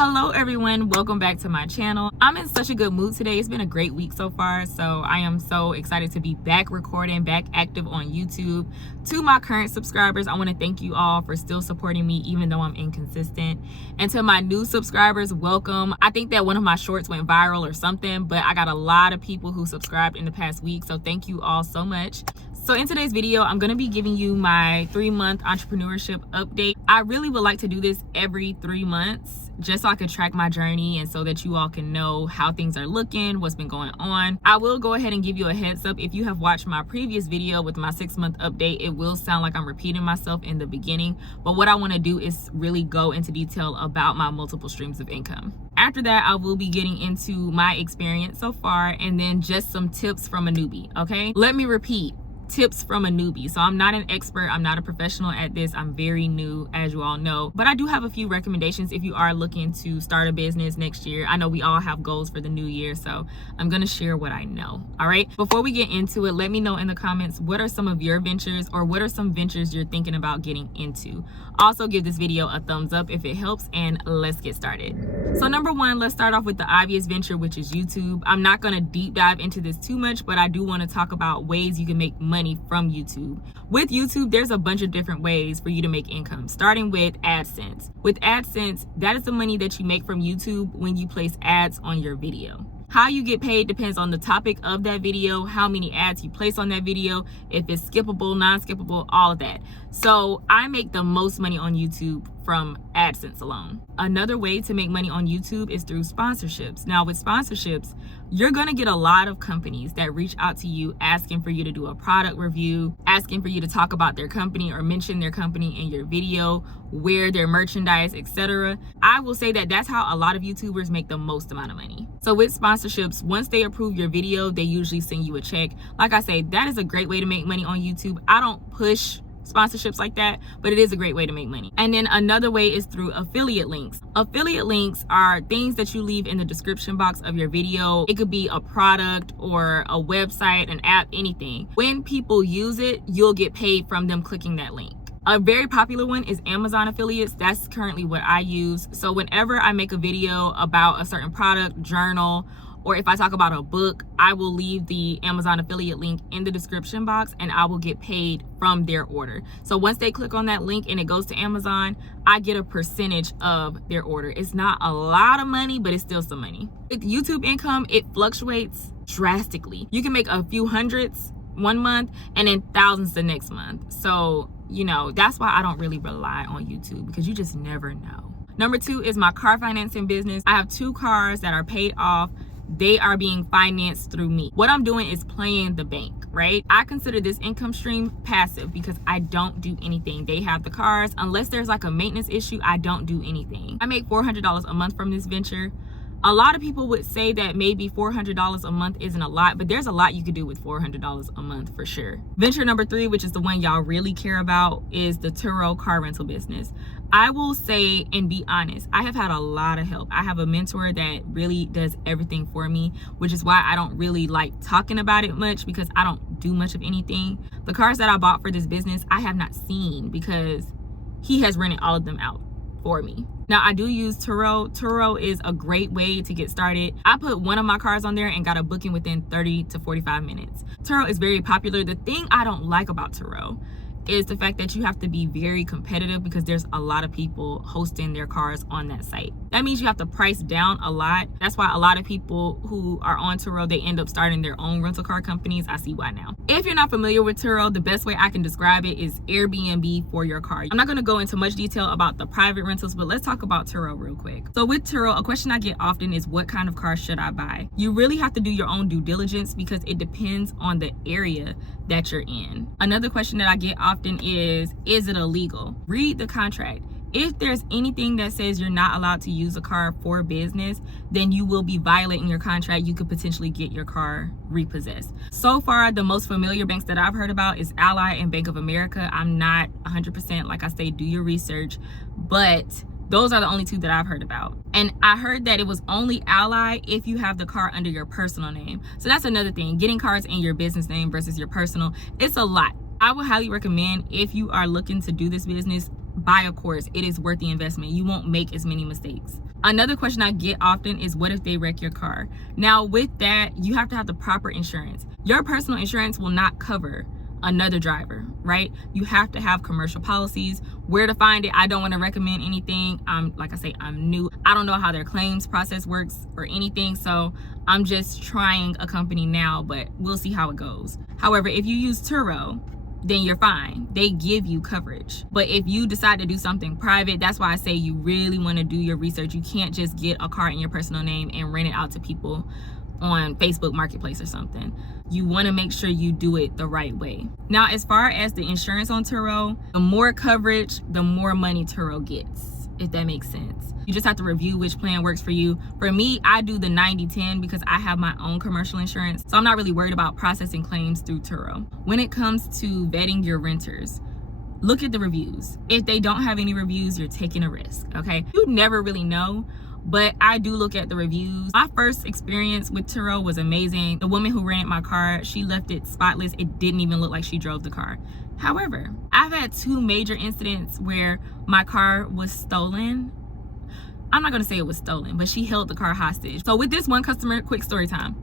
Hello everyone, welcome back to my channel. I'm in such a good mood today. It's been a great week so far, so I am so excited to be back recording, back active on YouTube. To my current subscribers, I want to thank you all for still supporting me even though I'm inconsistent. And to my new subscribers, welcome. I think that one of my shorts went viral or something, but I got a lot of people who subscribed in the past week, so thank you all so much. So in today's video, I'm going to be giving you my 3-month entrepreneurship update. I really would like to do this every 3 months just so I can track my journey and so that you all can know how things are looking, what's been going on. I will go ahead and give you a heads up. If you have watched my previous video with my 6-month update, it will sound like I'm repeating myself in the beginning, but what I want to do is really go into detail about my multiple streams of income. After that, I will be getting into my experience so far and then just some tips from a newbie, okay? Let me repeat. Tips from a newbie. So I'm not an expert, I'm not a professional at this, I'm very new, as you all know, but I do have a few recommendations if you are looking to start a business next year. I know we all have goals for the new year, so I'm gonna share what I know. All right, before we get into it, let me know in the comments what are some of your ventures or what are some ventures you're thinking about getting into. Also give this video a thumbs up if it helps, and let's get started. So number one, let's start off with the obvious venture, which is YouTube. I'm not gonna deep dive into this too much, but I do want to talk about ways you can make money from YouTube. With YouTube, there's a bunch of different ways for you to make income, starting with AdSense. With AdSense, that is the money that you make from YouTube when you place ads on your video. How you get paid depends on the topic of that video, how many ads you place on that video, if it's skippable, non-skippable, all of that. So I make the most money on YouTube from AdSense alone. Another way to make money on YouTube is through sponsorships. Now with sponsorships, you're gonna get a lot of companies that reach out to you asking for you to do a product review, asking for you to talk about their company or mention their company in your video, wear their merchandise, etc. I will say that that's how a lot of YouTubers make the most amount of money. So with sponsorships, once they approve your video, they usually send you a check. Like I say, that is a great way to make money on YouTube. I don't push sponsorships like that, but it is a great way to make money. And then another way is through affiliate links. Affiliate links are things that you leave in the description box of your video. It could be a product or a website, an app, anything. When people use it, you'll get paid from them clicking that link. A very popular one is Amazon affiliates. That's currently what I use. So whenever I make a video about a certain product, journal, or if I talk about a book, I will leave the Amazon affiliate link in the description box and I will get paid from their order. So once they click on that link and it goes to Amazon, I get a percentage of their order. It's not a lot of money, but it's still some money. With YouTube income, it fluctuates drastically. You can make a few hundreds one month and then thousands the next month. So, you know, that's why I don't really rely on YouTube, because you just never know. Number two is my car financing business. I have 2 cars that are paid off. They are being financed through me. What I'm doing is playing the bank, right? I consider this income stream passive because I don't do anything. They have the cars. Unless there's like a maintenance issue, I don't do anything. I make $400 a month from this venture. A lot of people would say that maybe $400 a month isn't a lot, but there's a lot you could do with $400 a month for sure. Venture number 3, which is the one y'all really care about, is the Turo car rental business. I will say and be honest, I have had a lot of help. I have a mentor that really does everything for me, which is why I don't really like talking about it much, because I don't do much of anything. The cars that I bought for this business, I have not seen because he has rented all of them out for me. Now I do use Turo. Turo is a great way to get started. I put one of my cars on there and got a booking within 30 to 45 minutes. Turo is very popular. The thing I don't like about Turo is the fact that you have to be very competitive because there's a lot of people hosting their cars on that site. That means you have to price down a lot. That's why a lot of people who are on Turo, they end up starting their own rental car companies. I see why now. If you're not familiar with Turo, the best way I can describe it is Airbnb for your car. I'm not gonna go into much detail about the private rentals, but let's talk about Turo real quick. So with Turo, a question I get often is what kind of car should I buy? You really have to do your own due diligence because it depends on the area that you're in. Another question that I get often is it illegal? Read the contract. If there's anything that says you're not allowed to use a car for business, then you will be violating your contract. You could potentially get your car repossessed. So far, the most familiar banks that I've heard about is Ally and Bank of America. I'm not 100%, like I say, do your research, but those are the only 2 that I've heard about. And I heard that it was only Ally if you have the car under your personal name. So that's another thing, getting cars in your business name versus your personal. It's a lot. I would highly recommend, if you are looking to do this business, buy a course. It is worth the investment. You won't make as many mistakes. Another question I get often is, what if they wreck your car? Now with that, you have to have the proper insurance. Your personal insurance will not cover another driver, right? You have to have commercial policies. Where to find it, I don't want to recommend anything. Like I say, I'm new. I don't know how their claims process works or anything, so I'm just trying a company now, but we'll see how it goes. However, if you use Turo, then you're fine. They give you coverage. But if you decide to do something private, that's why I say you really want to do your research. You can't just get a car in your personal name and rent it out to people on Facebook Marketplace or something. You want to make sure you do it the right way. Now, as far as the insurance on Turo, the more coverage, the more money Turo gets, if that makes sense. You just have to review which plan works for you. For me, I do the 90-10 because I have my own commercial insurance, so I'm not really worried about processing claims through Turo. When it comes to vetting your renters, look at the reviews. If they don't have any reviews, you're taking a risk, okay? You never really know, but I do look at the reviews. My first experience with Turo was amazing. The woman who rented my car, she left it spotless. It didn't even look like she drove the car. However, I've had 2 major incidents where my car was stolen. I'm not gonna say it was stolen, but she held the car hostage. So with this one customer, quick story time.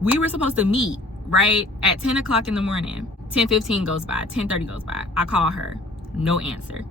We were supposed to meet, right, at 10 o'clock in the morning. 10:15 goes by, 10:30 goes by. I call her, no answer.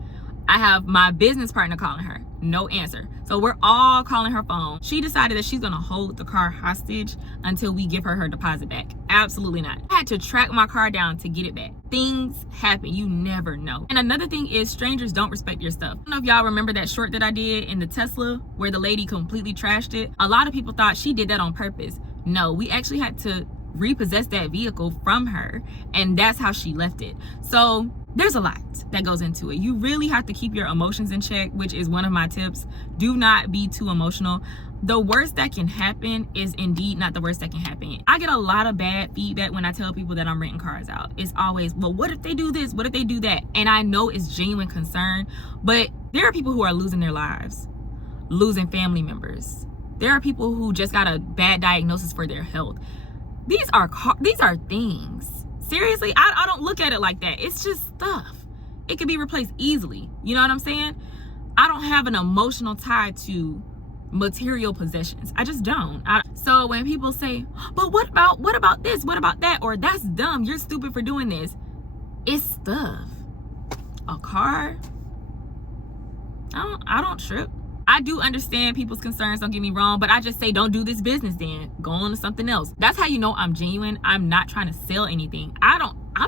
I have my business partner calling her, no answer. So we're all calling her phone. She decided that she's gonna hold the car hostage until we give her her deposit back. Absolutely not. I had to track my car down to get it back. Things happen, you never know. And another thing is, strangers don't respect your stuff. I don't know if y'all remember that short that I did in the Tesla where the lady completely trashed it. A lot of people thought she did that on purpose. No, we actually had to repossess that vehicle from her, and that's how she left it. So there's a lot that goes into it. You really have to keep your emotions in check, which is one of my tips. Do not be too emotional. The worst that can happen is indeed not the worst that can happen. I get a lot of bad feedback when I tell people that I'm renting cars out. It's always, well, what if they do this? What if they do that? And I know it's genuine concern, but there are people who are losing their lives, losing family members. There are people who just got a bad diagnosis for their health. These are things. Seriously, I don't look at it like that. It's just stuff. It can be replaced easily. You know what I'm saying? I don't have an emotional tie to material possessions. I just don't. So when people say, but what about this? What about that? Or that's dumb. You're stupid for doing this. It's stuff. A car? I don't trip. I do understand people's concerns, don't get me wrong, but I just say don't do this business then. Go on to something else. That's how you know I'm genuine. I'm not trying to sell anything. I'm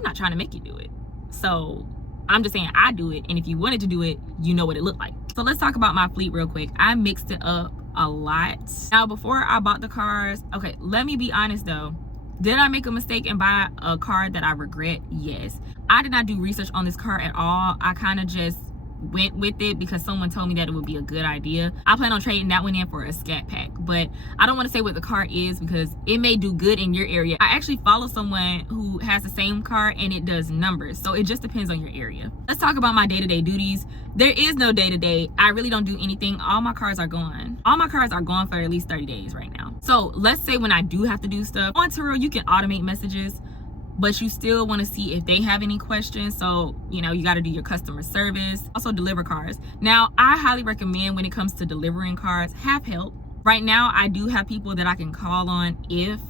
not trying to make you do it. So I'm just saying I do it, and if you wanted to do it, you know what it looked like. So let's talk about my fleet real quick. I mixed it up a lot. Now, before I bought the cars, okay, let me be honest though. Did I make a mistake and buy a car that I regret? Yes. I did not do research on this car at all. I kind of just went with it because someone told me that it would be a good idea. I plan on trading that one in for a Scat Pack, but I don't want to say what the car is because it may do good in your area. I actually follow someone who has the same car and it does numbers, so it just depends on your area. Let's talk about my day-to-day duties. There is no day-to-day. I really don't do anything. All my cars are gone. All my cars are gone for at least 30 days right now. So let's say when I do have to do stuff on Turo, you can automate messages, but you still want to see if they have any questions. So, you know, you got to do your customer service. Also deliver cars. Now, I highly recommend when it comes to delivering cars, have help. Right now, I do have people that I can call on if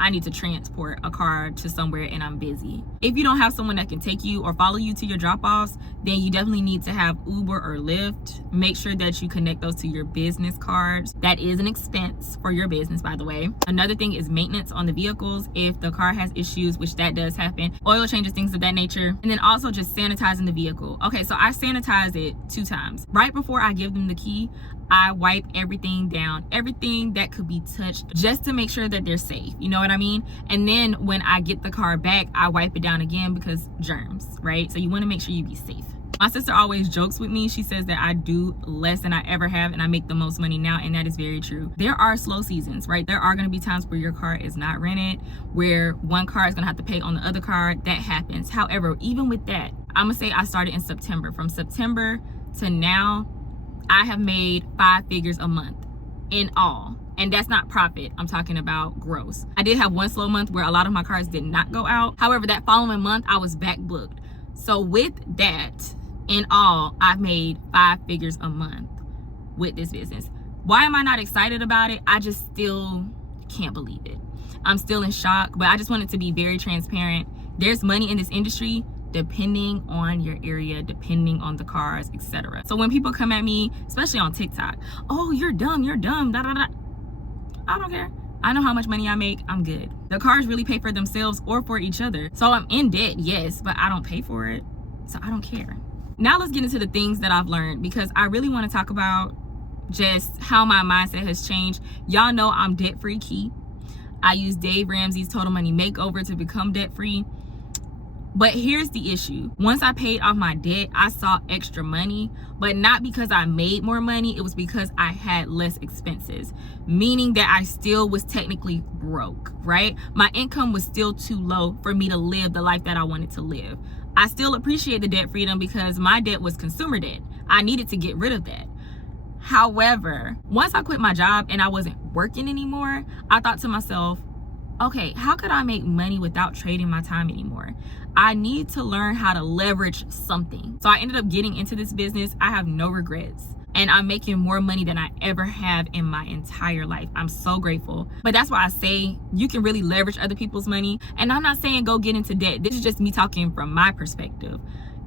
I need to transport a car to somewhere and I'm busy. If you don't have someone that can take you or follow you to your drop-offs, then you definitely need to have Uber or Lyft. Make sure that you connect those to your business cards. That is an expense for your business, by the way. Another thing is maintenance on the vehicles. If the car has issues, which that does happen, oil changes, things of that nature. And then also just sanitizing the vehicle. Okay, so I sanitize it 2 times. Right before I give them the key, I wipe everything down, everything that could be touched, just to make sure that they're safe. You know what I mean? And then when I get the car back, I wipe it down again because germs, right? So you want to make sure you be safe. My sister always jokes with me. She says that I do less than I ever have and I make the most money now, and that is very true. There are slow seasons, right? There are going to be times where your car is not rented, where one car is going to have to pay on the other car. That happens. However, even with that, I'm going to say I started in September. From September to now, I have made 5 figures a month in all. And that's not profit. I'm talking about gross. I did have one slow month where a lot of my cars did not go out. However, that following month, I was back booked. So with that, in all, I've made 5 figures a month with this business. Why am I not excited about it? I just still can't believe it. I'm still in shock, but I just wanted to be very transparent. There's money in this industry depending on your area, depending on the cars, etc. So when people come at me, especially on TikTok, oh, you're dumb, da da da. I don't care. I know how much money I make. I'm good. The cars really pay for themselves or for each other. So I'm in debt, yes, but I don't pay for it. So I don't care. Now let's get into the things that I've learned, because I really want to talk about just how my mindset has changed. Y'all know I'm debt-free key. I use Dave Ramsey's Total Money Makeover to become debt-free. But here's the issue. Once I paid off my debt, I saw extra money, but not because I made more money. It was because I had less expenses, meaning that I still was technically broke, right? My income was still too low for me to live the life that I wanted to live. I still appreciate the debt freedom because my debt was consumer debt. I needed to get rid of that. However, once I quit my job and I wasn't working anymore, I thought to myself, okay, how could I make money without trading my time anymore? I need to learn how to leverage something. So I ended up getting into this business. I have no regrets. And I'm making more money than I ever have in my entire life. I'm so grateful. But that's why I say you can really leverage other people's money. And I'm not saying go get into debt. This is just me talking from my perspective.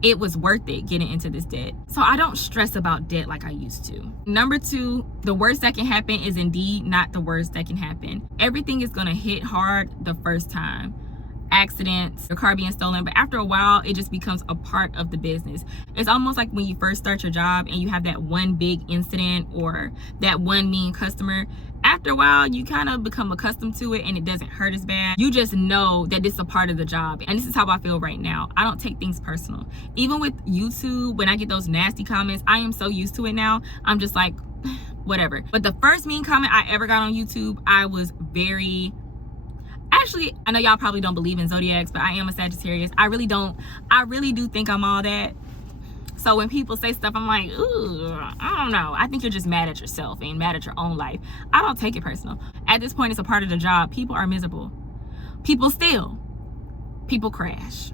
It was worth it getting into this debt. So I don't stress about debt like I used to. Number 2, the worst that can happen is indeed not the worst that can happen. Everything is gonna hit hard the first time. Accidents, your car being stolen, but after a while it just becomes a part of the business. It's almost like when you first start your job and you have that one big incident or that one mean customer. After a while you kind of become accustomed to it and it doesn't hurt as bad. You just know that this is a part of the job, and this is how I feel right now. I don't take things personal. Even with YouTube, when I get those nasty comments, I am so used to it now. I'm just like, whatever. But the first mean comment I ever got on YouTube, I was very... Actually, I know y'all probably don't believe in zodiacs, but I am a Sagittarius. I really do think I'm all that. So when people say stuff, I'm like, ooh, I don't know. I think you're just mad at yourself and mad at your own life. I don't take it personal. At this point, it's a part of the job. People are miserable. People steal. People crash.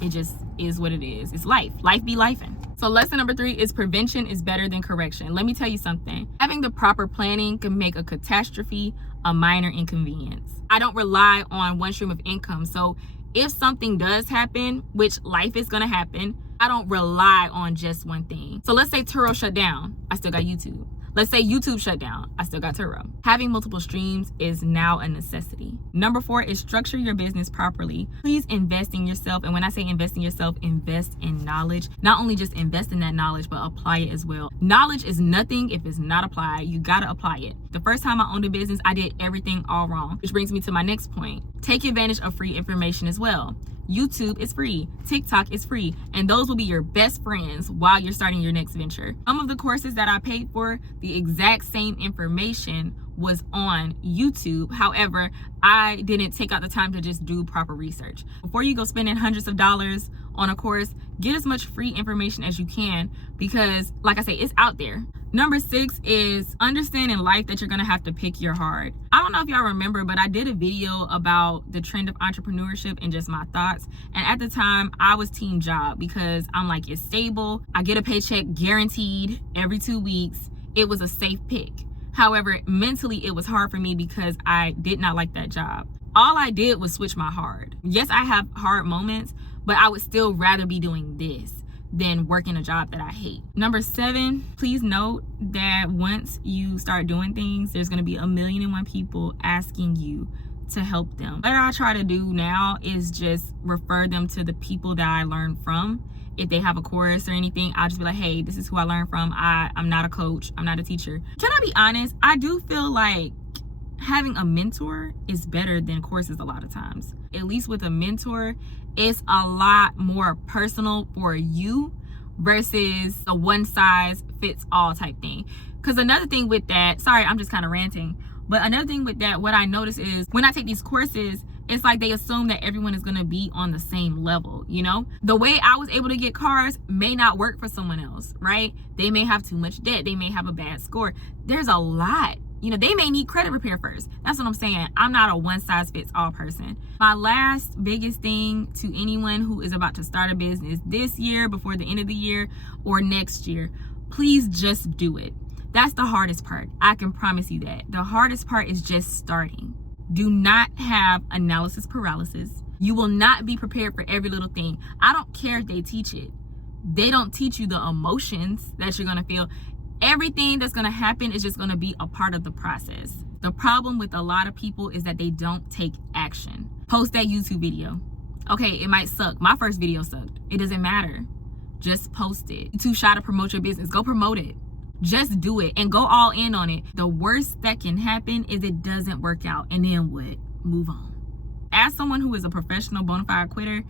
It just is what it is. It's life. Life be lifing. So lesson number 3 is prevention is better than correction. Let me tell you something. Having the proper planning can make a catastrophe a minor inconvenience. I don't rely on one stream of income. So if something does happen, which life is gonna happen, I don't rely on just one thing. So let's say Turo shut down, I still got YouTube. Let's say YouTube shut down, I still got Turo. Having multiple streams is now a necessity. Number 4 is structure your business properly. Please invest in yourself. And when I say invest in yourself, invest in knowledge. Not only just invest in that knowledge, but apply it as well. Knowledge is nothing if it's not applied. You gotta apply it. The first time I owned a business, I did everything all wrong, which brings me to my next point. Take advantage of free information as well. YouTube is free, TikTok is free, and those will be your best friends while you're starting your next venture. Some of the courses that I paid for, the exact same information was on YouTube. However, I didn't take out the time to just do proper research. Before you go spending hundreds of dollars on a course, get as much free information as you can, because like I say, it's out there. Number 6 is understand in life that you're gonna have to pick your heart. I don't know if y'all remember, but I did a video about the trend of entrepreneurship and just my thoughts. And at the time, I was team job because I'm like, it's stable. I get a paycheck guaranteed every 2 weeks. It was a safe pick. However, mentally, it was hard for me because I did not like that job. All I did was switch my hard. Yes, I have hard moments, but I would still rather be doing this than working a job that I hate. Number 7, please note that once you start doing things, there's gonna be 1,000,001 people asking you to help them. What I try to do now is just refer them to the people that I learned from. If they have a course or anything, I'll just be like, hey, this is who I learned from. I'm not a coach, I'm not a teacher. Can I be honest? I do feel like having a mentor is better than courses a lot of times. At least with a mentor, it's a lot more personal for you versus a one size fits all type thing. Because another thing with that, sorry, I'm just kind of ranting, but another thing with that, what I notice is when I take these courses, it's like they assume that everyone is going to be on the same level, you know? The way I was able to get cars may not work for someone else, right? They may have too much debt. They may have a bad score. There's a lot. You know, they may need credit repair first. That's what I'm saying. I'm not a one size fits all person. My last biggest thing to anyone who is about to start a business this year, before the end of the year, or next year, please just do it. That's the hardest part. I can promise you that. The hardest part is just starting. Do not have analysis paralysis. You will not be prepared for every little thing. I don't care if they teach it. They don't teach you the emotions that you're going to feel. Everything that's going to happen is just going to be a part of the process. The problem with a lot of people is that they don't take action. Post that YouTube video. Okay, it might suck. My first video sucked. It doesn't matter. Just post it. You're too shy to promote your business. Go promote it. Just do it and go all in on it. The worst that can happen is it doesn't work out. And then what? Move on. As someone who is a professional bona fide quitter,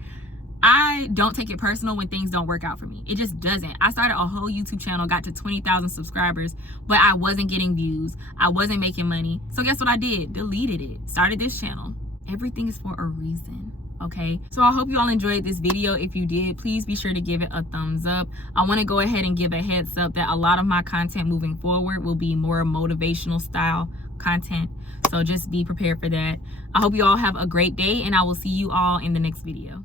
I don't take it personal when things don't work out for me. It just doesn't. I started a whole YouTube channel, got to 20,000 subscribers, but I wasn't getting views. I wasn't making money. So guess what I did? Deleted it. Started this channel. Everything is for a reason. Okay, so I hope you all enjoyed this video. If you did, please be sure to give it a thumbs up. I want to go ahead and give a heads up that a lot of my content moving forward will be more motivational style content, so just be prepared for that. I hope you all have a great day, and I will see you all in the next video.